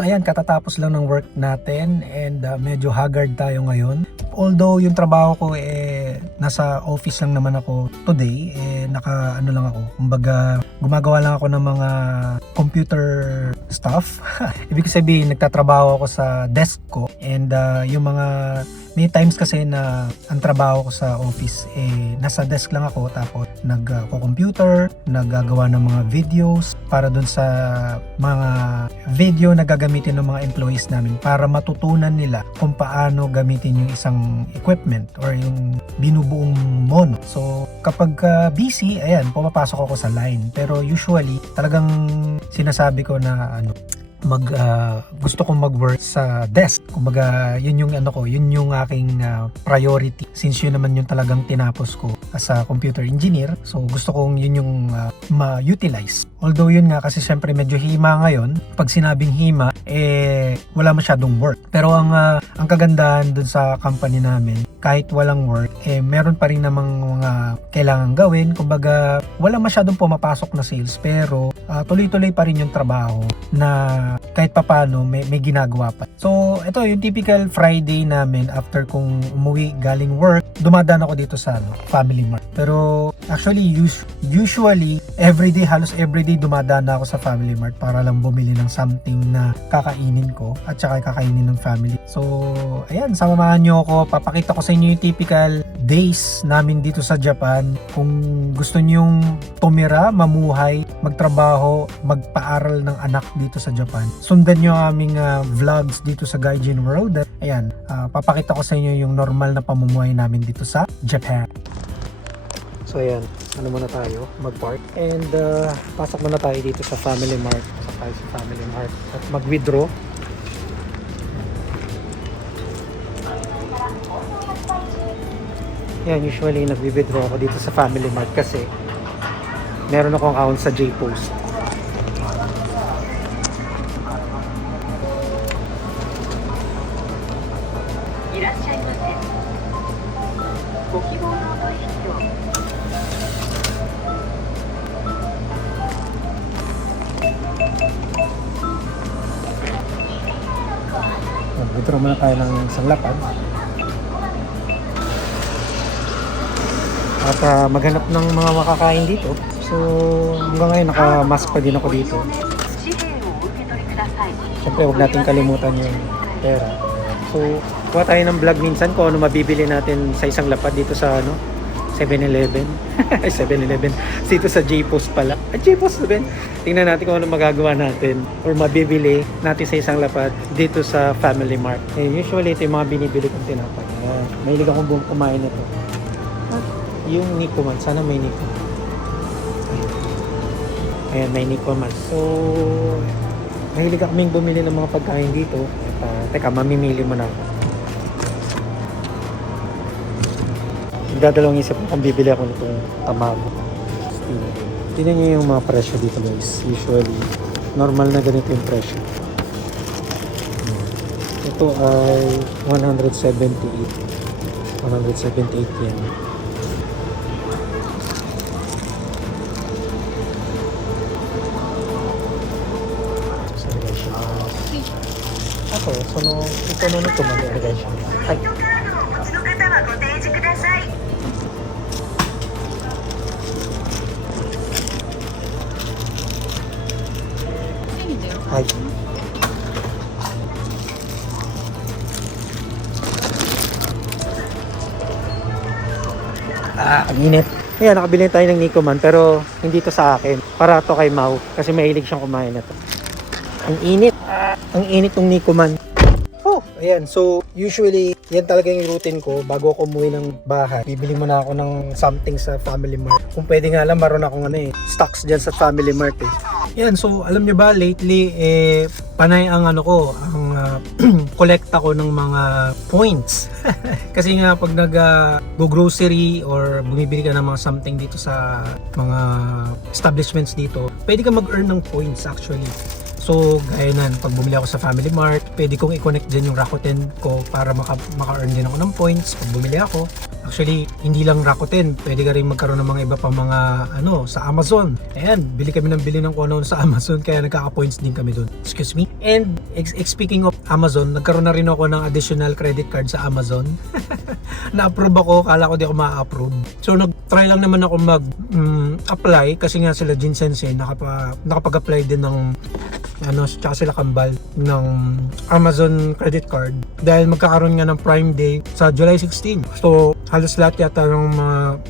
So ayan, katatapos lang ng work natin and medyo haggard tayo ngayon. Although yung trabaho ko nasa office lang naman ako today, naka ano lang ako, kumbaga gumagawa lang ako ng mga computer stuff. Ibig sabihin, nagtatrabaho ako sa desk ko and yung mga may times kasi na ang trabaho ko sa office nasa desk lang ako, tapos nagko-computer, naggagawa ng mga videos para dun sa mga video na gagamitin ng mga employees namin para matutunan nila kung paano gamitin yung isang equipment or yung binubuong mono. So kapag busy, ayan, pumapasok ako sa line. Pero usually talagang sinasabi ko na gusto kong mag-work sa desk. Kumbaga, yun yung aking priority since yun naman yung talagang tinapos ko as a computer engineer. So gusto kong yun yung ma-utilize. Although yun nga, kasi syempre medyo hima ngayon. Pag sinabing hima, wala masyadong work. Pero ang kagandahan dun sa company namin, kahit walang work, meron pa rin namang mga kailangan gawin. Kumbaga, wala masyadong pumapasok na sales, pero tuloy-tuloy pa rin yung trabaho na kahit papano may ginagawa pa. So, ito yung typical Friday namin after kung umuwi galing work, dumadaan ako dito sa Family Mart. Pero actually, usually, halos everyday dumadaan ako sa Family Mart para lang bumili ng something na kakainin ko at saka kakainin ng family. So, ayan, samahan nyo ako. Papakita ko sa inyo yung typical days namin dito sa Japan. Kung gusto nyong tumira, mamuhay, magtrabaho, magpaaral ng anak dito sa Japan, sundan nyo aming vlogs dito sa Gaijin World. Ayan, papakita ko sa inyo yung normal na pamumuhay namin dito sa Japan. So ayan, muna tayo, mag-park. And pasok muna tayo dito sa Family Mart. Pasok tayo sa Family Mart at mag-withdraw. Yan, usually nag-withdraw ako dito sa Family Mart kasi meron akong account sa J-Post. Withdraw muna tayo ng isang lapad at maghanap ng mga makakain dito. So hanggang ngayon naka-mask pa din ako dito. Siyempre huwag natin kalimutan yung pera. So kuha tayo ng vlog minsan kung ano mabibili natin sa isang lapad dito sa 7-Eleven. Ay, 7-Eleven. Dito sa J-Post pala. At J-Post din. Tingnan natin kung ano magagawa natin or mabibili natin sa isang lapad dito sa Family Mart. Usually, ito yung mga binibili kong tinapay. Mahilig akong kumain nito. Yung Nikoman. Sana may Nikoman. Ayan, may Nikoman. So, mahilig kaming bumili ng mga pagkain dito. At, teka, mamimili mo na ako. Dadalawang isip kung bibili ako nitong tamago. Tingnan nyo yung mga presyo dito guys. Usually, normal na ganito yung presyo. Ito ay 178 yen. Ako, ito na nito mag-irrigation. Ay! Ay. Ang init. Ayan, nakabili tayo ng Nikoman pero hindi to sa akin. Para to kay Mau kasi mahilig siyang kumain na to. Ang init. Ang init ng Nikoman. Ayan, so usually yan talaga yung routine ko bago ako umuwi ng bahay. Bibili muna ako ng something sa Family Mart. Kung pwede nga lang, maroon akong stocks dyan sa Family Mart Yan, so alam nyo ba, lately panay ang kolekta ko ng mga points. Kasi nga pag nag-go-grocery or bumibili ka ng mga something dito sa mga establishments dito, pwede ka mag-earn ng points actually. So, gaya nan, pag bumili ako sa Family Mart, pwede kong i-connect dyan yung Rakuten ko para maka-earn din ako ng points pag bumili ako. Actually, hindi lang Rakuten, pwede ka rin magkaroon ng mga iba pang mga sa Amazon. Ayan, bili kami ng bili ng kung ano sa Amazon, kaya nagkaka-points din kami doon. Excuse me. And speaking of Amazon, nagkaroon na rin ako ng additional credit card sa Amazon. Na-approve ako, kala ko di ako ma-approve. So nag-try lang naman ako mag-apply kasi nga sila Jin Sensei nakapag-apply din ng tsaka sila Kambal ng Amazon credit card dahil magkakaroon nga ng Prime Day sa July 16. So halos lahat yata ng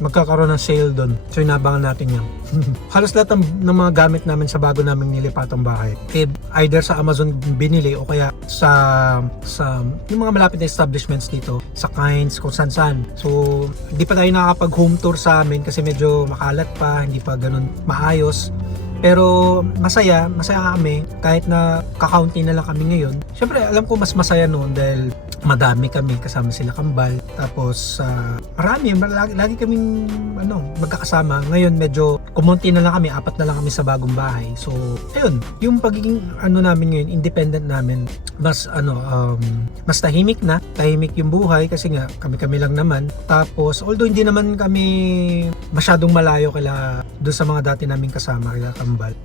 magkakaroon ng sale doon. So inabangan natin yan. Halos lahat ng mga gamit namin sa bago naming nilipatang bahay either sa Amazon binili o kaya sa yung mga malapit na establishments dito sa Kinds, kung saan. So hindi pa tayo nakakapag home tour sa amin kasi medyo makalat pa, hindi pa ganun maayos. Pero masaya kami kahit na kakaunti na lang kami ngayon. Siyempre alam ko mas masaya noon dahil madami kami, kasama sila Kambal. Tapos lagi kaming magkakasama. Ngayon medyo kumonti na lang kami, 4 na lang kami sa bagong bahay. So ayun, yung pagiging namin ngayon, independent namin, mas tahimik yung buhay kasi nga kami lang naman. Tapos although hindi naman kami masyadong malayo doon sa mga dati naming kasama kila Kambal,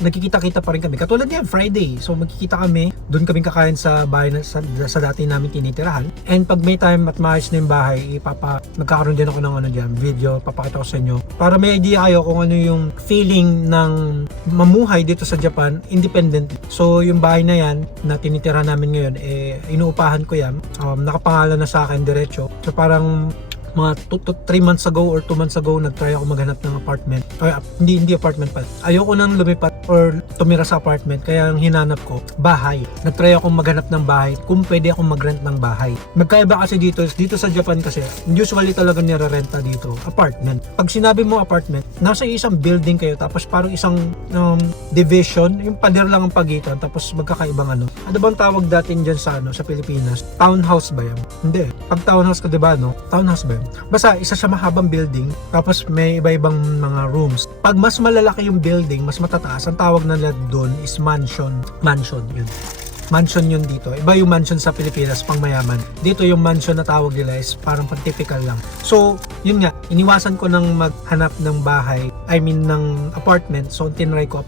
nagkikita-kita pa rin kami. Katulad niyan, Friday. So magkikita kami, doon kami kakain sa bahay sa dati namin tinitirahan. And pag may time at maayos na yung bahay, magkakaroon din ako ng video, papakita ko sa inyo para may idea kayo kung ano yung feeling ng mamuhay dito sa Japan independent. So yung bahay na yan na tinitirahan namin ngayon, inuupahan ko yan. Nakapangalan na sa akin diretso. So parang mga 3 months ago or 2 months ago, nag-try ako maghanap ng apartment. Hindi apartment pa. Ayoko nang lumipat or tumira sa apartment, kaya ang hinanap ko, bahay. Nag-try ako maghanap ng bahay kung pwede akong mag-rent ng bahay. Magkaiba kasi dito sa Japan kasi, usually talaga nire-renta dito, apartment. Pag sinabi mo apartment, nasa isang building kayo, tapos parang isang division, yung pader lang ang pagitan, tapos magkakaibang ano bang tawag datin dyan sa Pilipinas? Townhouse ba yan? Hindi. Pag townhouse ka, diba, townhouse ba yan? Basta isa siya mahabang building, tapos may iba-ibang mga rooms. Pag mas malalaki yung building, mas matataas, ang tawag na doon is mansion yun. Mansion yun dito. Iba yung mansion sa Pilipinas, pang mayaman. Dito yung mansion na tawag nila is parang pang typical lang. So, yun nga, iniwasan ko ng maghanap ng bahay, ng apartment. So, tinry ko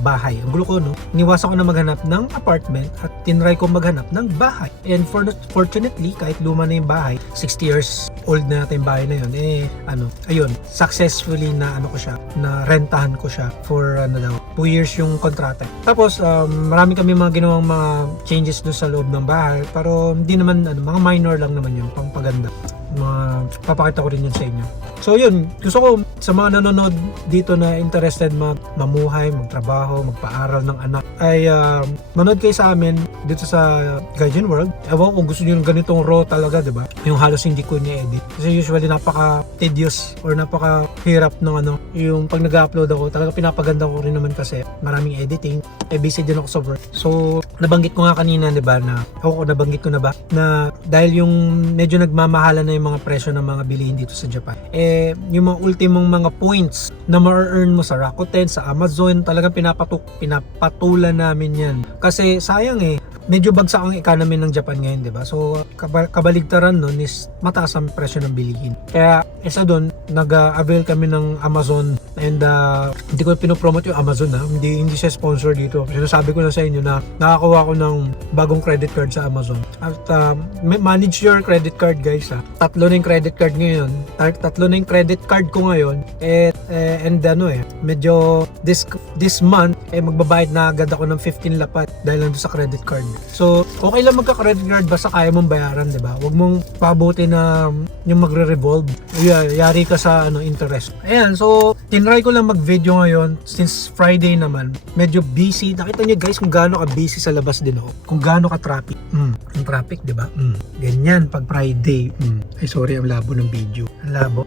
bahay. Ang gulo ko, iniwasan ko na maghanap ng apartment at tinry ko maghanap ng bahay. And fortunately, kahit luma na yung bahay, 60 years old na natin yung bahay na yun, ayun, successfully na rentahan ko siya for 2 years yung kontrata. Tapos, marami kami mga ginawang mga changes doon sa loob ng bahay, pero hindi naman mga minor lang naman yun, pang paganda. Papakita ko rin yun sa inyo. So yun, gusto ko sa mga nanonood dito na interested mamuhay, magtrabaho, magpaaral ng anak, ay manood kayo sa amin dito sa Gaijin World. Ewan kung gusto niyo ng ganitong raw talaga, diba? Yung halos hindi ko ni-edit. Kasi usually napaka-tedious or napaka-hirap ng yung pag nag-upload ako, talaga pinapaganda ko rin naman kasi maraming editing. Busy din ako sa work. So, nabanggit ko nga kanina, diba, nabanggit ko na ba, na dahil yung medyo nagmamahala na yung mga presyo ng mga bilihin dito sa Japan, yung mga ultimong mga points na ma-earn mo sa Rakuten, sa Amazon, talagang pinapatulan namin yan. Kasi sayang medyo bagsak ang economy ng Japan ngayon, di ba? So, kabaligtaran nun is mataas ang presyo ng bilihin. Kaya, isa doon, nag-avail kami ng Amazon and hindi ko pinopromote yung Amazon hindi siya sponsor dito. Sinasabi ko na sa inyo na nakakuha ko ng bagong credit card sa Amazon. At manage your credit card, guys. 3 na yung credit card ngayon. 3 na yung credit card ko ngayon. Medyo this month, magbabayad na agad ako ng 15 lapat dahil nandun sa credit card. So, okay lang magka-credit card basta kaya mong bayaran, diba? Huwag mong pabuti na yung magre-revolve. Yari ka sa interest. Ayan, so, tinry ko lang mag-video ngayon since Friday naman. Medyo busy. Nakita niyo guys kung gaano ka busy sa labas din ako. Kung gaano ka traffic. Yung traffic, diba? Ganyan pag Friday. Ay, sorry, ang labo ng video. Ang labo.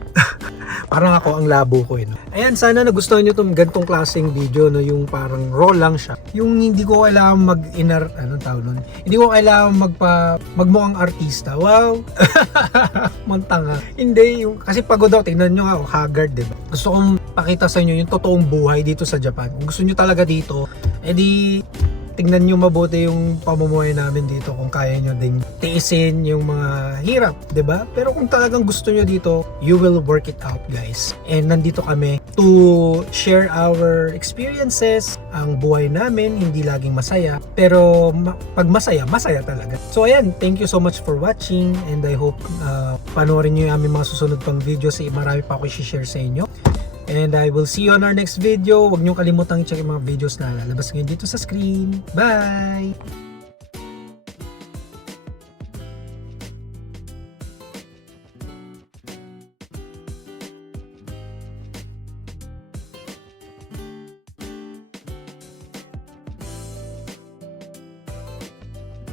Parang ako ang labo ko Ayan, sana nagustuhan nyo itong gantong klaseng video, yung parang raw lang siya. Yung hindi ko kailangan hindi ko kailangan magmukhang artista. Wow! Mantanga. Hindi, kasi pagod ako. Tingnan nyo ako, haggard, diba? Gusto kong pakita sa inyo yung totoong buhay dito sa Japan. Kung gusto nyo talaga dito, edi tingnan nyo mabuti yung pamumuhay namin dito kung kaya nyo ding tiisin yung mga hirap, 'di ba? Pero kung talagang gusto nyo dito, you will work it out, guys. And nandito kami to share our experiences, ang buhay namin, hindi laging masaya, pero pag masaya, masaya talaga. So ayan, thank you so much for watching, and I hope panoorin nyo yung aming mga susunod pang videos. Marami pa ako i-share sa inyo. And I will see you on our next video. Huwag niyong kalimutang i-check yung mga videos na lalabas ngayon dito sa screen. Bye!